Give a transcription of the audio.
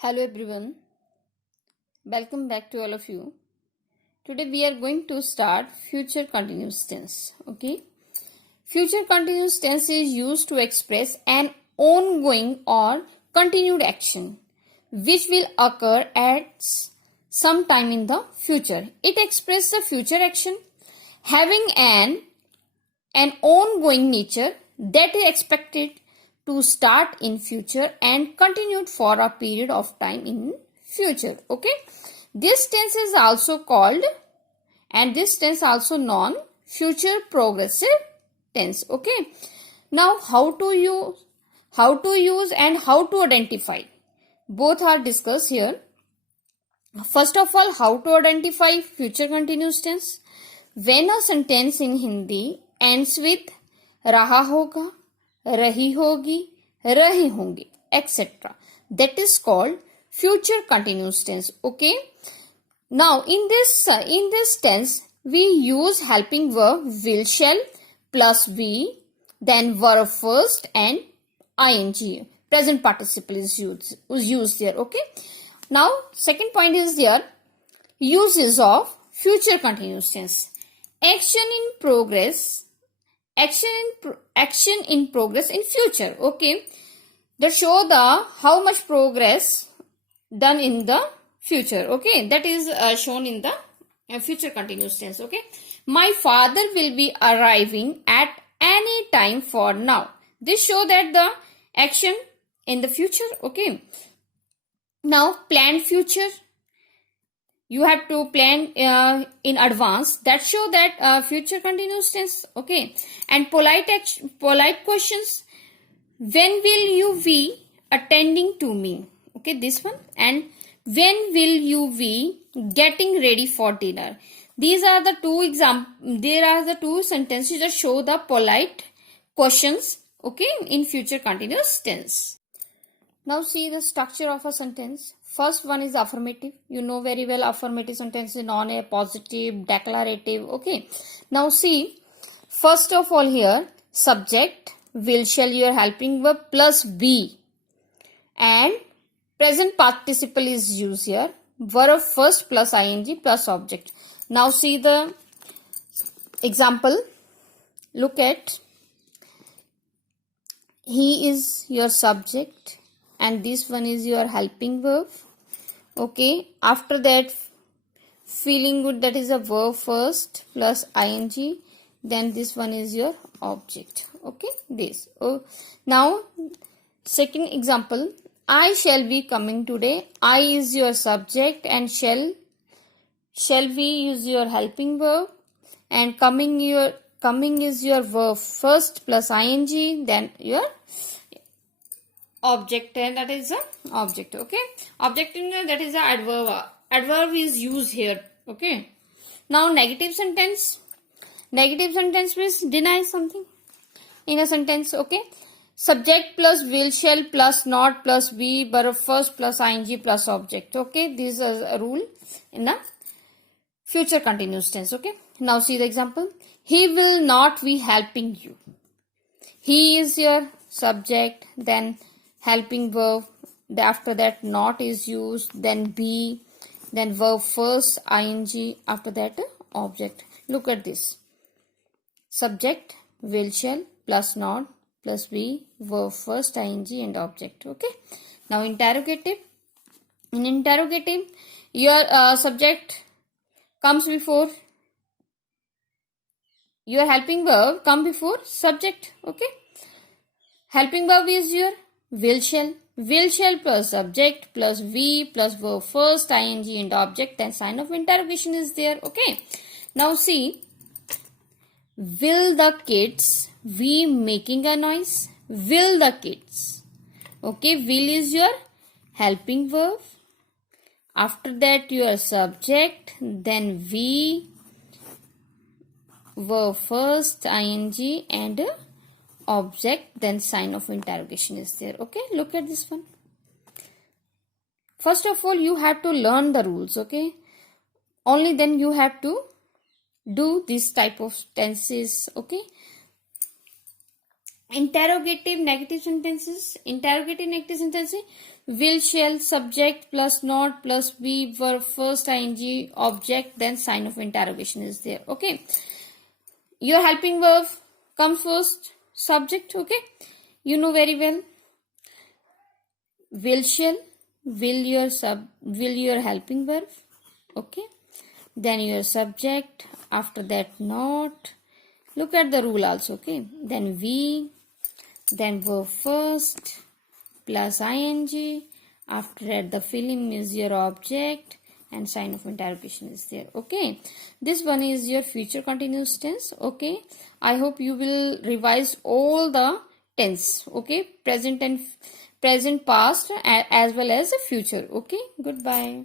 Hello everyone, welcome back to all of you. Today we are going to start future continuous tense. Okay, future continuous tense is used to express an ongoing or continued action which will occur at some time in the future. It expresses a future action having an ongoing nature that is expected to start in future and continued for a period of time in future. Okay, this tense is also called, and this tense also known, future progressive tense. Okay, now how to use and how to identify, both are discussed here. First of all, how to identify future continuous tense. When a sentence in Hindi ends with रहा होगा, रही होगी, रहे होंगे, etc., that is called future continuous tense. Okay, now in this tense we use helping verb will shall plus be, then verb first and ing, present participle is used there. Okay, now second point is there, uses of future continuous tense. Action in progress in future. Okay, that show the how much progress done in the future. Okay, that is shown in the future continuous tense. Okay, my father will be arriving at any time for now. This show that the action in the future. Okay, now planned future, you have to plan in advance, that show that future continuous tense. Okay, and polite questions, when will you be attending to me? Okay, this one. And when will you be getting ready for dinner? These are the two sentences that show the polite questions, okay, in future continuous tense. Now see the structure of a sentence. First one is affirmative. You know very well affirmative sentence is non a positive, declarative. Okay. Now see, first of all here, subject, will shall your helping verb plus be, and present participle is used here. Verb first plus ing plus object. Now see the example. Look at, he is your subject and this one is your helping verb. Okay, after that feeling good, that is a verb first plus ing, then this one is your object. Okay, this. Oh, now second example, I shall be coming today. I is your subject and shall be is your helping verb, and coming is your verb first plus ing, then your object, and that is the object. Okay, object in that is the adverb is used here. Okay, now negative sentence means deny something in a sentence. Okay, subject plus will shall plus not plus be, verb first plus ing plus object. Okay, this is a rule in the future continuous tense. Okay, now see the example, he will not be helping you. He is your subject, then helping verb, after that not is used, then be, then verb first ing, after that object. Look at this, subject will shall plus not plus be, verb first ing and object. Okay, now interrogative. In interrogative, your subject comes before, your helping verb come before subject. Okay, helping verb is your will shall plus subject plus v plus verb first ing and object, then sign of interrogation is there. Okay, now see, will the kids be making a noise? Will the kids. Okay, will is your helping verb, after that your subject, then v, verb first ing and object, then sign of interrogation is there. Okay, look at this one. First of all, you have to learn the rules. Okay, only then you have to do this type of tenses. Okay, Interrogative negative sentences. Interrogative negative sentences. Will, shall, subject plus not plus be, verb first, ing, object, then sign of interrogation is there. Okay. Your helping verb comes first, subject. Okay. You know very well. Will, shall, will your helping verb. Okay. Then your subject. After that, not. Look at the rule also. Okay. Then we. Then verb first plus ing. After that, the film is your object and sign of interrogation is there. Okay. This one is your future continuous tense. Okay. I hope you will revise all the tense. Okay. Present, past as well as future. Okay. Goodbye.